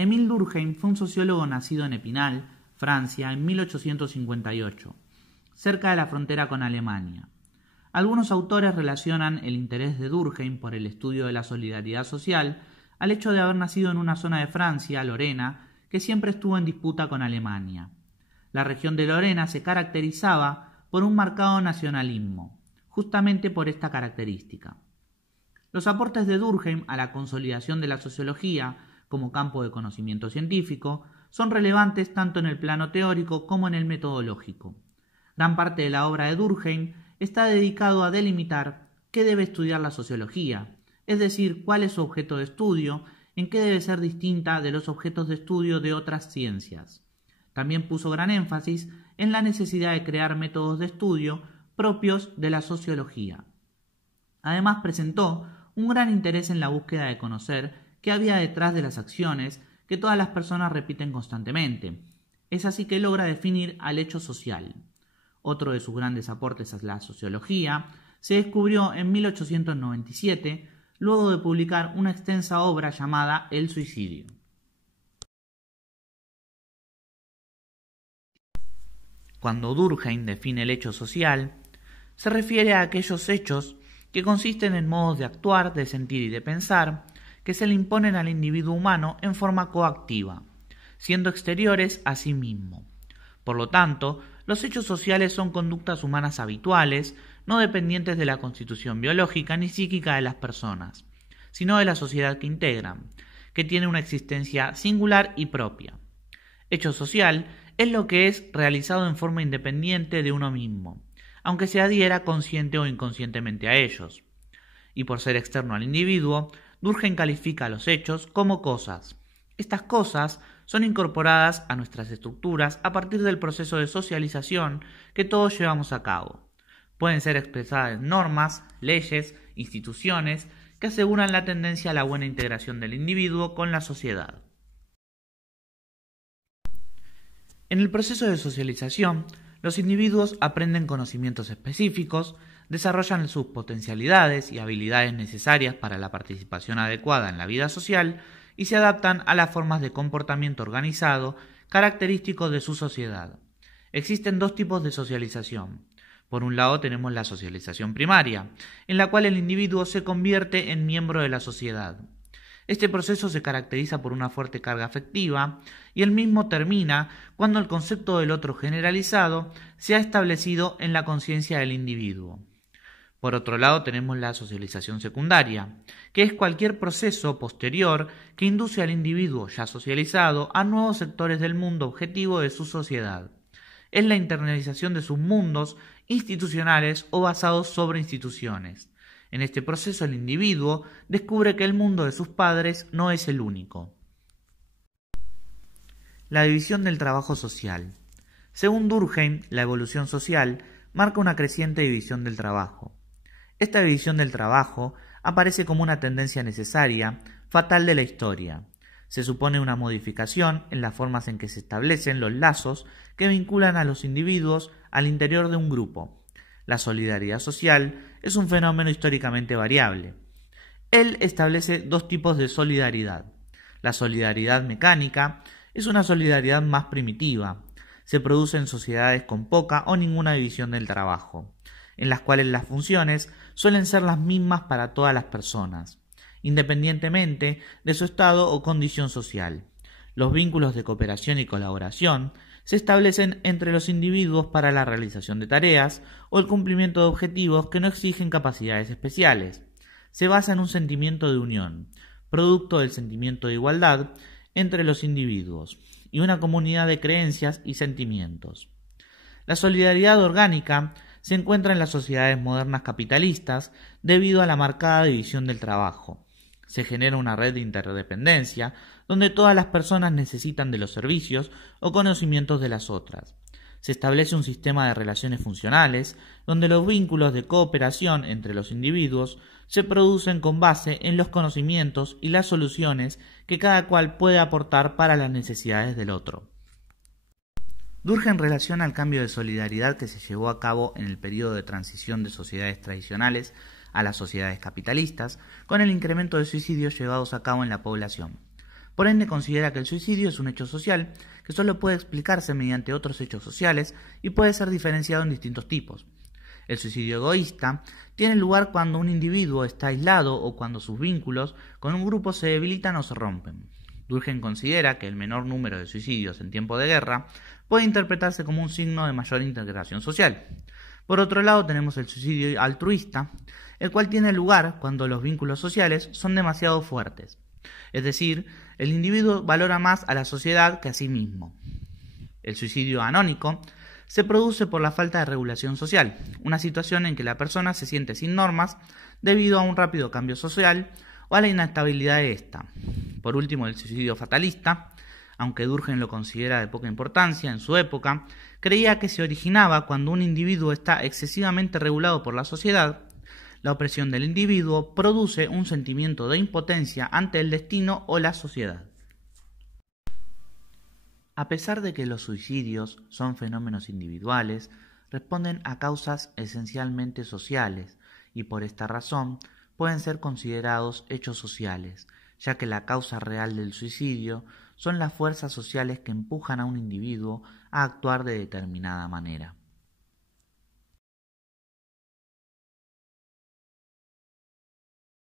Émile Durkheim fue un sociólogo nacido en Épinal, Francia, en 1858, cerca de la frontera con Alemania. Algunos autores relacionan el interés de Durkheim por el estudio de la solidaridad social al hecho de haber nacido en una zona de Francia, Lorena, que siempre estuvo en disputa con Alemania. La región de Lorena se caracterizaba por un marcado nacionalismo, justamente por esta característica. Los aportes de Durkheim a la consolidación de la sociología como campo de conocimiento científico son relevantes tanto en el plano teórico como en el metodológico. Gran parte de la obra de Durkheim está dedicado a delimitar qué debe estudiar la sociología, es decir, cuál es su objeto de estudio, en qué debe ser distinta de los objetos de estudio de otras ciencias. También puso gran énfasis en la necesidad de crear métodos de estudio propios de la sociología. Además presentó un gran interés en la búsqueda de conocer qué había detrás de las acciones que todas las personas repiten constantemente. Es así que logra definir al hecho social. Otro de sus grandes aportes a la sociología se descubrió en 1897, luego de publicar una extensa obra llamada El suicidio. Cuando Durkheim define el hecho social, se refiere a aquellos hechos que consisten en modos de actuar, de sentir y de pensar que se le imponen al individuo humano en forma coactiva, siendo exteriores a sí mismo. Por lo tanto, los hechos sociales son conductas humanas habituales, no dependientes de la constitución biológica ni psíquica de las personas, sino de la sociedad que integran, que tiene una existencia singular y propia. Hecho social es lo que es realizado en forma independiente de uno mismo, aunque se adhiera consciente o inconscientemente a ellos. Y por ser externo al individuo, Durkheim califica a los hechos como cosas. Estas cosas son incorporadas a nuestras estructuras a partir del proceso de socialización que todos llevamos a cabo. Pueden ser expresadas en normas, leyes, instituciones que aseguran la tendencia a la buena integración del individuo con la sociedad. En el proceso de socialización, los individuos aprenden conocimientos específicos, desarrollan sus potencialidades y habilidades necesarias para la participación adecuada en la vida social y se adaptan a las formas de comportamiento organizado característicos de su sociedad. Existen dos tipos de socialización. Por un lado tenemos la socialización primaria, en la cual el individuo se convierte en miembro de la sociedad. Este proceso se caracteriza por una fuerte carga afectiva y el mismo termina cuando el concepto del otro generalizado se ha establecido en la conciencia del individuo. Por otro lado tenemos la socialización secundaria, que es cualquier proceso posterior que induce al individuo ya socializado a nuevos sectores del mundo objetivo de su sociedad. Es la internalización de sus mundos institucionales o basados sobre instituciones. En este proceso el individuo descubre que el mundo de sus padres no es el único. La división del trabajo social. Según Durkheim, la evolución social marca una creciente división del trabajo. Esta división del trabajo aparece como una tendencia necesaria, fatal de la historia. Se supone una modificación en las formas en que se establecen los lazos que vinculan a los individuos al interior de un grupo. La solidaridad social es un fenómeno históricamente variable. Él establece dos tipos de solidaridad. La solidaridad mecánica es una solidaridad más primitiva. Se produce en sociedades con poca o ninguna división del trabajo, en las cuales las funciones suelen ser las mismas para todas las personas, independientemente de su estado o condición social. Los vínculos de cooperación y colaboración se establecen entre los individuos para la realización de tareas o el cumplimiento de objetivos que no exigen capacidades especiales. Se basa en un sentimiento de unión, producto del sentimiento de igualdad entre los individuos, y una comunidad de creencias y sentimientos. La solidaridad orgánica se encuentra en las sociedades modernas capitalistas debido a la marcada división del trabajo. Se genera una red de interdependencia donde todas las personas necesitan de los servicios o conocimientos de las otras. Se establece un sistema de relaciones funcionales donde los vínculos de cooperación entre los individuos se producen con base en los conocimientos y las soluciones que cada cual puede aportar para las necesidades del otro. Durkheim relaciona el cambio de solidaridad que se llevó a cabo en el periodo de transición de sociedades tradicionales a las sociedades capitalistas con el incremento de suicidios llevados a cabo en la población. Por ende, considera que el suicidio es un hecho social que solo puede explicarse mediante otros hechos sociales y puede ser diferenciado en distintos tipos. El suicidio egoísta tiene lugar cuando un individuo está aislado o cuando sus vínculos con un grupo se debilitan o se rompen. Durkheim considera que el menor número de suicidios en tiempo de guerra puede interpretarse como un signo de mayor integración social. Por otro lado, tenemos el suicidio altruista, el cual tiene lugar cuando los vínculos sociales son demasiado fuertes. Es decir, el individuo valora más a la sociedad que a sí mismo. El suicidio anónico se produce por la falta de regulación social, una situación en que la persona se siente sin normas debido a un rápido cambio social o a la inestabilidad de ésta. Por último, el suicidio fatalista, aunque Durkheim lo considera de poca importancia en su época, creía que se originaba cuando un individuo está excesivamente regulado por la sociedad. La opresión del individuo produce un sentimiento de impotencia ante el destino o la sociedad. A pesar de que los suicidios son fenómenos individuales, responden a causas esencialmente sociales y por esta razón pueden ser considerados hechos sociales, ya que la causa real del suicidio son las fuerzas sociales que empujan a un individuo a actuar de determinada manera.